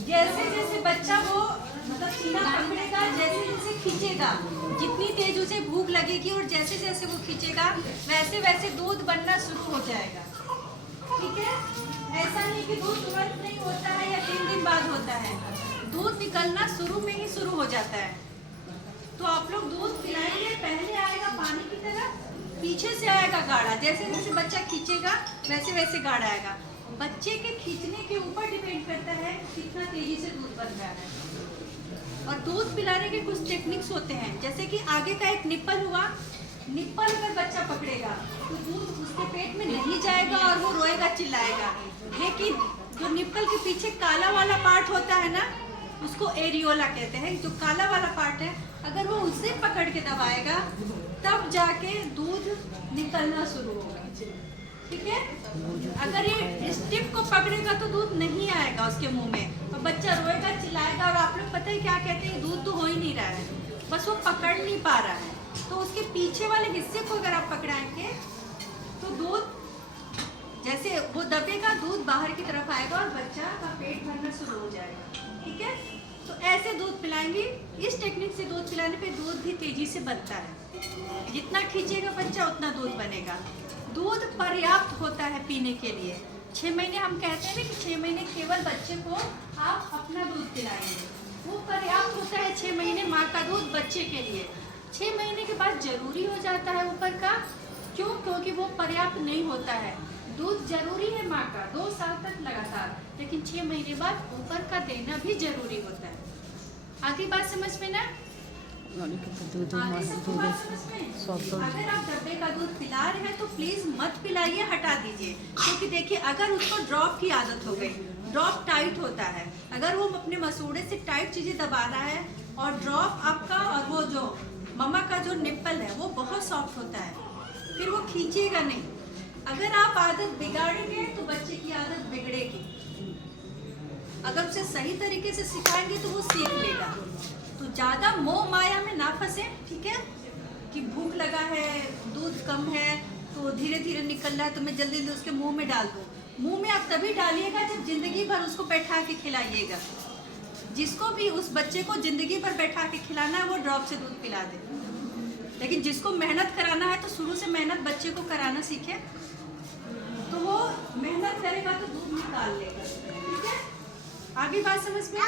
जैसे जैसे बच्चा वो मतलब सीना पकड़ेगा, जैसे जैसे खींचेगा, जितनी तेज उसे भूख लगेगी और जैसे जैसे वो खींचेगा वैसे वैसे दूध बनना शुरू हो जाएगा। ठीक है, ऐसा नहीं कि दूध तुरंत नहीं होता है या 3 दिन बाद होता है, दूध निकलना शुरू में ही शुरू हो जाता है। तो आप लोग दूध पिलाएंगे, पहले आएगा पानी की तरह, पीछे से आएगा गाढ़ा, जैसे जैसे बच्चा खींचेगा वैसे वैसे गाढ़ा आएगा। बच्चे के खींचने के ऊपर डिपेंड करता है कितना तेजी से दूध बन रहा है। और दूध पिलाने के कुछ टेक्निक्स होते हैं, जैसे कि आगे का एक निप्पल हुआ, निप्पल अगर बच्चा पकड़ेगा तो दूध उसके पेट में नहीं जाएगा और वो रोएगा, चिल्लाएगा। लेकिन जो निप्पल के पीछे काला वाला पार्ट होता है ना, उसको एरियोला कहते हैं, जो काला वाला पार्ट है, अगर वो उसे पकड़ के दबाएगा तब जाके दूध निकलना शुरू होगा। ठीक है, अगर ये इस टिप को पकड़ेगा तो दूध नहीं आएगा उसके मुंह में, और बच्चा रोएगा, चिल्लाएगा, और आप लोग पता है क्या कहते हैं, दूध तो हो ही नहीं रहा है, बस वो पकड़ नहीं पा रहा है। तो उसके पीछे वाले हिस्से को अगर आप पकड़ाएंगे तो दूध जैसे वो दबेगा, दूध बाहर की तरफ आएगा और बच्चा का पेट भरना शुरू हो जाएगा। ठीक है, तो ऐसे दूध पिलाएंगे। इस टेक्निक से दूध पिलाने पे दूध भी तेजी से बनता है, जितना खींचेगा बच्चा उतना दूध बनेगा। दूध पर्याप्त होता है पीने के लिए। 6 महीने हम कहते हैं ना कि 6 महीने केवल बच्चे को आप अपना दूध पिलाएंगे, वो पर्याप्त होता है 6 महीने माँ का दूध बच्चे के लिए। 6 महीने के बाद जरूरी हो जाता है ऊपर का, क्यों? क्योंकि वो पर्याप्त नहीं होता है। दूध जरूरी है माँ का 2 साल तक लगातार, लेकिन 6 महीने बाद ऊपर का देना भी जरूरी होता है। आगे बात समझ में ना? अगर आप डब्बे का दूध पिला रहे हैं तो प्लीज मत पिलाइए, हटा दीजिए। क्योंकि देखिए, अगर उसको ड्रॉप की आदत हो गई, ड्रॉप टाइट होता है, अगर वो अपने मसूड़े से टाइट चीजें दबा रहा है और ड्रॉप आपका और वो जो मम्मा का जो निप्पल है वो बहुत सॉफ्ट होता है, फिर वो खींचेगा नहीं। अगर आप आदत बिगाड़ेंगे तो बच्चे की आदत बिगड़ेगी। अगर उसे सही तरीके से सिखाएंगे तो वो सीख लेगा। तो ज़्यादा मोह माया में ना फंसे। ठीक है, कि भूख लगा है, दूध कम है, तो धीरे धीरे निकल रहा है तो मैं जल्दी जल्दी उसके मुंह में डाल दूँ। मुंह में आप तभी डालिएगा जब जिंदगी भर उसको बैठा के खिलाइएगा। जिसको भी उस बच्चे को जिंदगी भर बैठा के खिलाना है वो ड्रॉप से दूध पिला दे। लेकिन जिसको मेहनत कराना है तो शुरू से मेहनत बच्चे को कराना सीखे, तो वो मेहनत करेगा तो दूध निकाल लेगा। ठीक है, आगे बात समझ में?